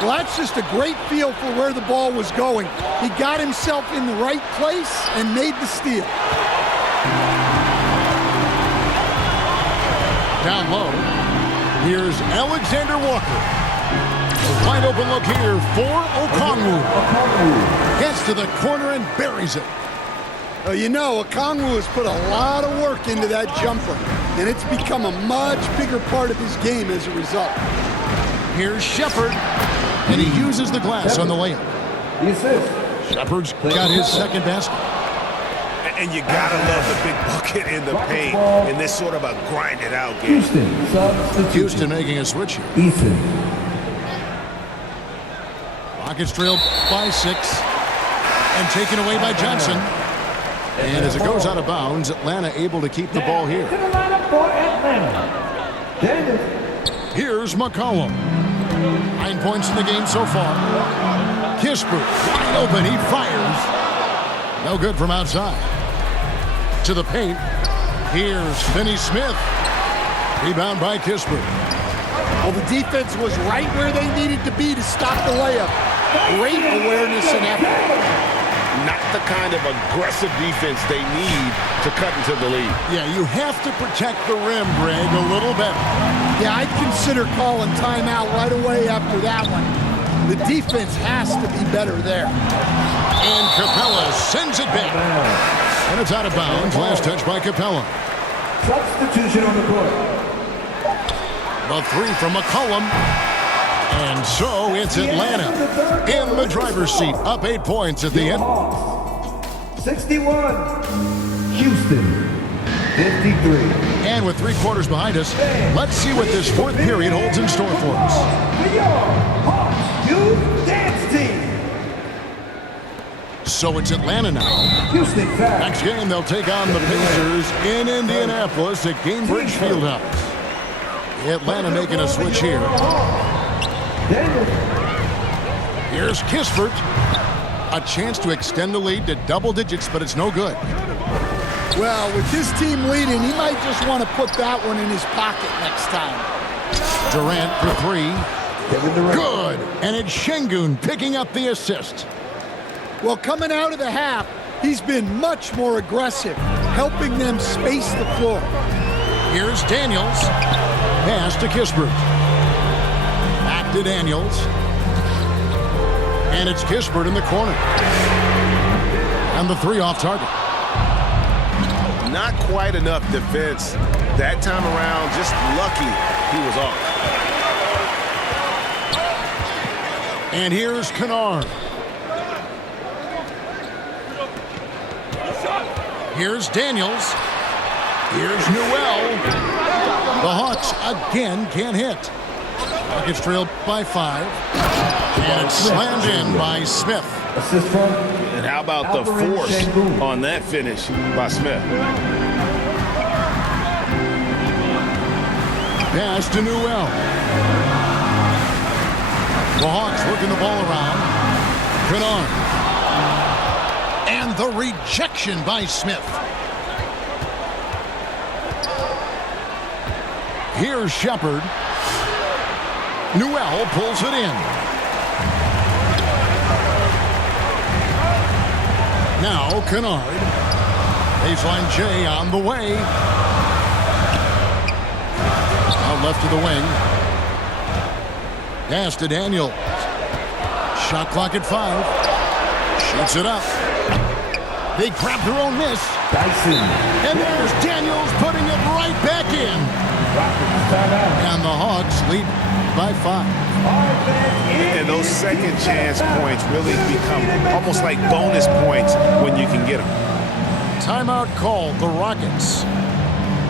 Well, that's just a great feel for where the ball was going. He got himself in the right place and made the steal. Down low, here's Alexander Walker. A wide open look here for Okongwu. Gets to the corner and buries it. You know, Okongwu has put a lot of work into that jumper, and it's become a much bigger part of his game as a result. Here's Shepard, and he uses the glass on the layup. The assist. Shepard's got his second basket. And you gotta love the big bucket in the paint in this sort of a grinded-out game. Houston, substitution. Houston making a switch here. Eason. Rockets trailed by 6, and taken away by Johnson. And as it goes out of bounds, Atlanta able to keep the ball here. To the lineup for Atlanta. Daniels. Here's McCollum. 9 points in the game so far. Kispert wide open. He fires. No good from outside. To the paint. Here's Finney Smith. Rebound by Kispert. Well, the defense was right where they needed to be to stop the layup. Great awareness and effort. Not the kind of aggressive defense they need to cut into the lead. Yeah, you have to protect the rim, Greg, a little better. Yeah, I'd consider calling timeout right away after that one. The defense has to be better there. And Capella sends it back. And it's out of bounds. Last touch by Capella. Substitution on the court. The three from McCollum. And so it's Atlanta in the driver's seat, up 8 points at the end. 61. Houston, 53. And with 3 quarters behind us, let's see what this fourth period holds in store for us. The Hawks Youth Dance Team. So it's Atlanta now. Houston back. Next game, they'll take on the Pacers in Indianapolis at Gainbridge Fieldhouse. Atlanta making a switch here. Here's Kispert. A chance to extend the lead to double digits, but it's no good. Well, with his team leading, he might just want to put that one in his pocket next time. Durant for 3. Good. And it's Şengün picking up the assist. Well, coming out of the half, he's been much more aggressive, helping them space the floor. Here's Daniels. Pass to Kispert. Back to Daniels. And it's Kispert in the corner. And the 3 off target. Not quite enough defense that time around. Just lucky he was off. And here's Kennard. Here's Daniels. Here's Newell. The Hawks again can't hit. Rockets trailed by 5. And it's slammed in by Smith. Assist from. And how about the force on that finish by Smith? Pass to Newell. The Hawks working the ball around. Kennard. And the rejection by Smith. Here's Shepard. Newell pulls it in. Now Kennard. Baseline J on the way. Out left to the wing. Pass to Daniels. Shot clock at 5. Shoots it up. They grab their own miss. Dyson. And there's Daniels putting it right back in. And the Hawks lead by 5. And those second chance points really become almost like bonus points when you can get them. Timeout called the Rockets.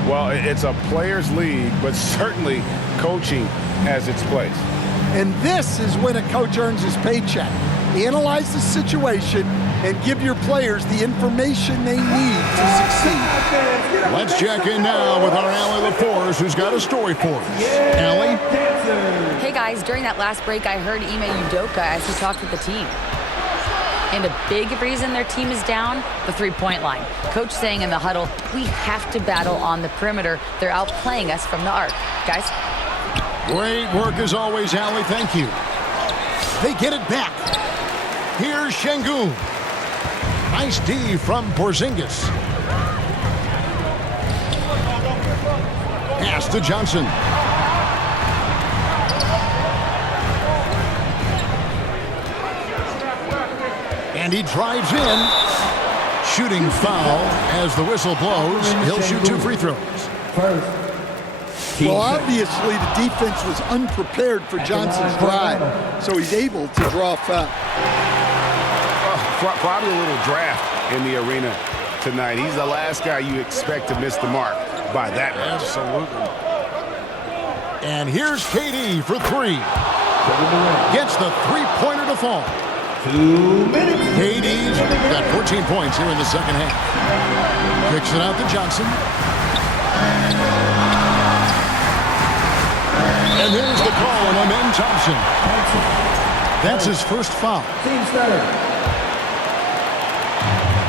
Well, it's a players' league, but certainly coaching has its place. And this is when a coach earns his paycheck. Analyze the situation and give your players the information they need to succeed. Let's check in now with our Allie LaForce, who's got a story for us. Allie? Hey guys, during that last break, I heard Ime Udoka as he talked with the team. And a big reason their team is down, the three-point line. Coach saying in the huddle, we have to battle on the perimeter. They're outplaying us from the arc. Guys? Great work as always, Allie. Thank you. They get it back. Here's Şengün. Nice D from Porzingis. Pass to Johnson. And he drives in. Shooting foul as the whistle blows. He'll shoot 2 free throws. First. Well, obviously the defense was unprepared for Johnson's drive, so he's able to draw a foul. Probably a little draft in the arena tonight. He's the last guy you expect to miss the mark by that much. Absolutely. And here's KD for 3. Gets the three-pointer to fall. 2 minutes. KD's got 14 points here in the second half. Kicks it out to Johnson. And there's the call on Amen Thompson. That's his first foul. Team starter.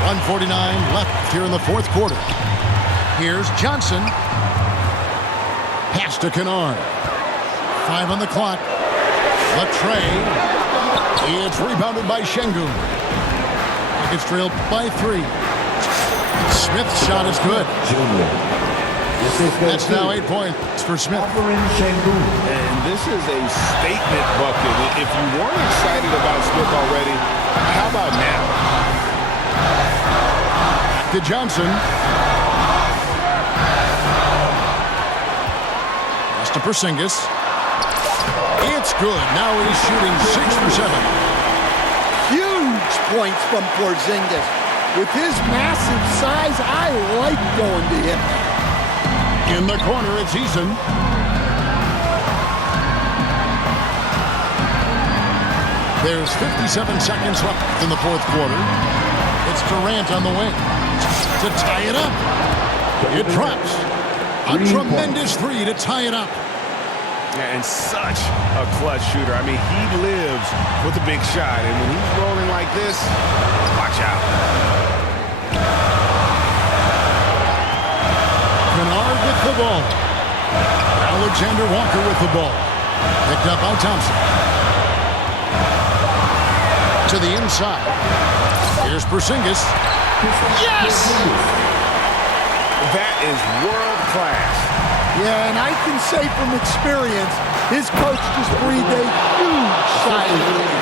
1:49 left here in the fourth quarter. Here's Johnson. Pass to Kennard. 5 on the clock. Latre. It's rebounded by Şengün. It's trailed by 3. Smith's shot is good. Junior. That's now 8 points for Smith. And this is a statement bucket. If you weren't excited about Smith already, how about now? To Johnson. Pass to Porzingis. It's good. Now he's shooting 6 for 7. Huge points from Porzingis. With his massive size, I like going to him. In the corner, it's Eason. There's 57 seconds left in the fourth quarter. It's Durant on the wing to tie it up. It drops. A tremendous 3 to tie it up. And such a clutch shooter. I mean, he lives with a big shot. And when he's rolling like this, watch out. Kennard with the ball. Alexander Walker with the ball. Picked up by Thompson. To the inside. Here's Porzingis. Yes! That is world class. Yeah, and I can say from experience, his coach just breathed a huge sigh of relief.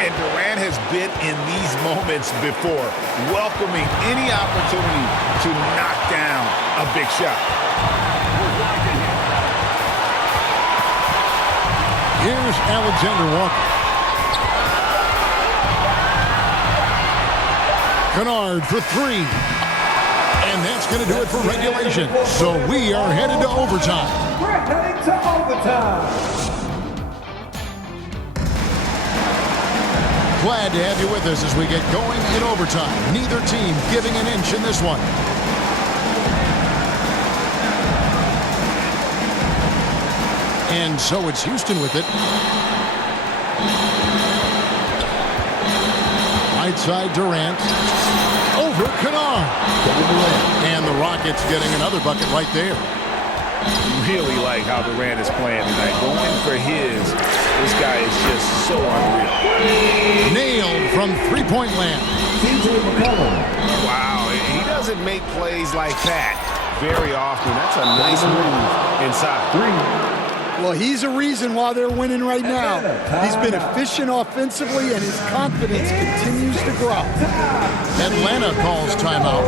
And Durant has been in these moments before, welcoming any opportunity to knock down a big shot. Here's Alexander Walker. Kennard for 3. And that's going to do it for regulation. So we are headed to overtime. We're heading to overtime. Glad to have you with us as we get going in overtime. Neither team giving an inch in this one. And so it's Houston with it. Right side Durant. Over Kennard. And the Rockets getting another bucket right there. Really like how Durant is playing tonight. Going for his. This guy is just so unreal. Nailed from three-point land. CJ McCollum. Wow, he doesn't make plays like that very often. That's a nice move inside. 3. Well, he's a reason why they're winning right now. He's been efficient offensively, and his confidence continues to grow. Atlanta calls timeout.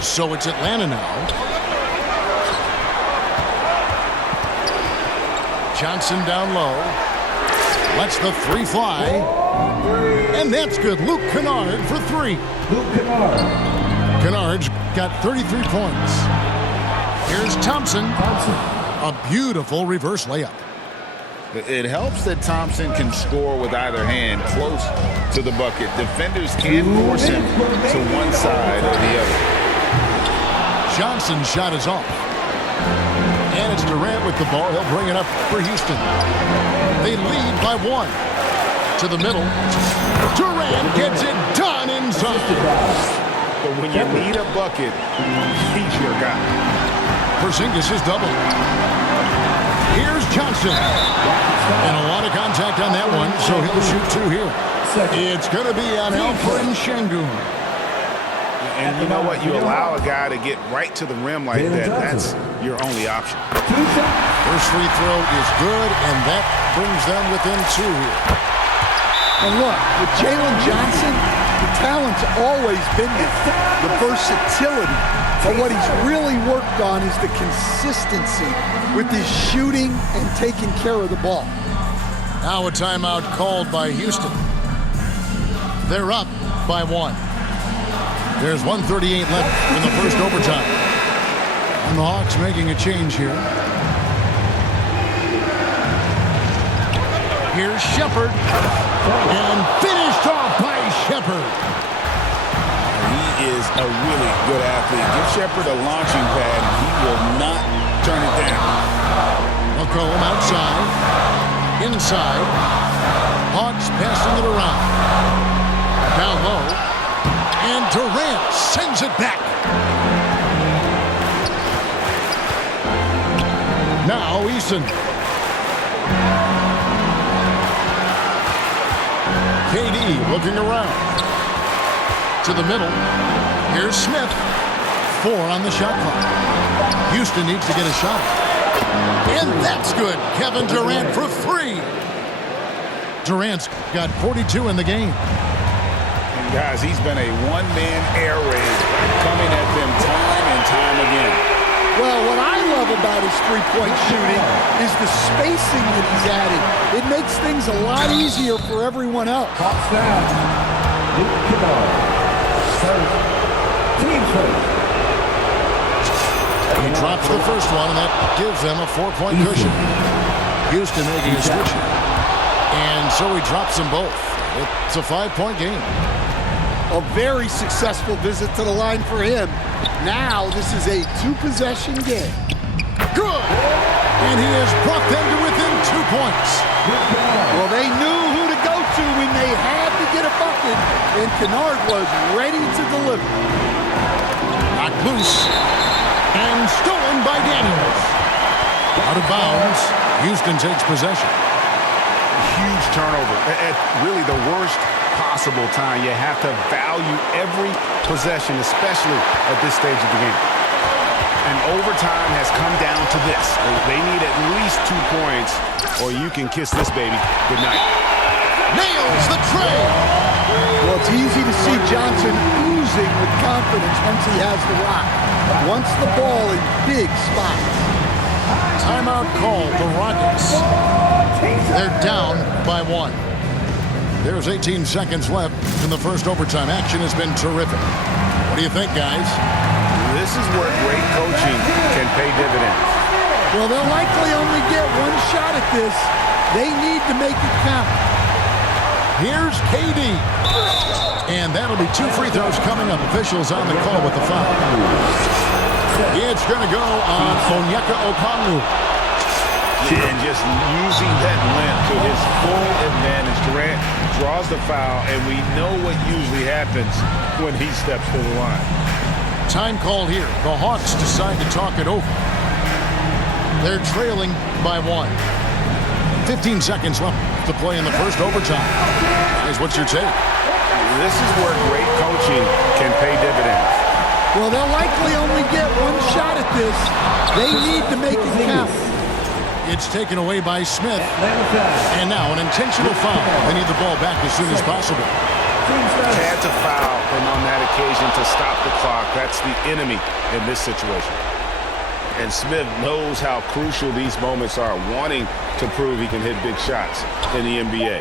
So it's Atlanta now. Johnson down low. Lets the 3 fly. And that's good. Luke Kennard for 3. Luke Kennard. Kennard's got 33 points. Here's Thompson. A beautiful reverse layup. It helps that Thompson can score with either hand close to the bucket. Defenders can't force him to one side or the other. Johnson's shot is off. And it's Durant with the ball. He'll bring it up for Houston. They lead by 1. To the middle. Durant gets it done inside. But when you need a bucket, he's your guy. Porzingis is double. Here's Johnson. And a lot of contact on that one, so he'll shoot 2 here. It's going to be on Alperen Sengun. And you know what? You allow a guy to get right to the rim like that. That's your only option. First free throw is good, and that brings them within 2 here. And look, with Jalen Johnson, the talent's always been there, the versatility. But what he's really worked on is the consistency with his shooting and taking care of the ball. Now a timeout called by Houston. They're up by 1. There's 1:38 left in the first overtime. And the Hawks making a change here. Here's Shepherd. And finished off by Shepherd. He is a really good athlete. Give Shepherd a launching pad, and he will not turn it down. McCollum outside. Inside. Hawks passing it around. Down low. And Durant sends it back. Now Eason. KD looking around. To the middle. Here's Smith. 4 on the shot clock. Houston needs to get a shot. And that's good. Kevin Durant for 3. Durant's got 42 in the game. And guys, he's been a one-man air raid coming at them time and time again. Well, what I love about his three-point shooting is the spacing that he's added. It makes things a lot easier for everyone else. Hawks down. Luke Kennard. First. Team first. He drops the first one, and that gives them a 4-point cushion. Houston making a switch here. And so he drops them both. It's a 5-point game. A very successful visit to the line for him. Now this is a 2-possession game. Good! And he has brought them to within 2 points. Well, they knew who to go to when they had to get a bucket, and Kennard was ready to deliver. Knocked loose. And stolen by Daniels. Out of bounds. Houston takes possession. Huge turnover. At really the worst possible time. You have to value every possession, especially at this stage of the game. And overtime has come down to this. They need at least 2 points, or you can kiss this baby goodnight. Nails the tray. Well, it's easy to see Johnson oozing with confidence once he has the rock. Wants the ball in big spots. Timeout called. The Rockets. They're down by 1. There's 18 seconds left in the first overtime. Action has been terrific. What do you think, guys? This is where great coaching can pay dividends. Well, they'll likely only get 1 shot at this. They need to make it count. Here's KD. And that'll be 2 free throws coming up. Officials on the call with the foul. It's going to go on Onyeka Okongwu. And just using that length to his full advantage. Durant draws the foul, and we know what usually happens when he steps to the line. Time called here. The Hawks decide to talk it over. They're trailing by 1. 15 seconds left to play in the first overtime. Guys, what's your take? This is where great coaching can pay dividends. Well, they'll likely only get 1 shot at this. They need to make it count. It's taken away by Smith. And now an intentional foul. They need the ball back as soon as possible. Had to foul, and on that occasion to stop the clock. That's the enemy in this situation. And Smith knows how crucial these moments are, wanting to prove he can hit big shots in the NBA.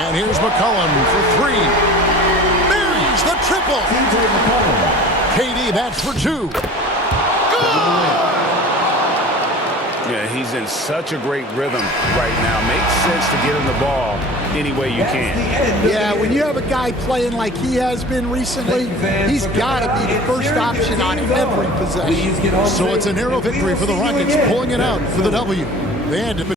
And here's McCollum for 3. Buries the triple. KD bats for 2. Good! Yeah, he's in such a great rhythm right now. Makes sense to get him the ball any way you can. Yeah, when you have a guy playing like he has been recently, he's got to be the first option on every possession. So it's a narrow victory for the Rockets, pulling it out for the W. They had to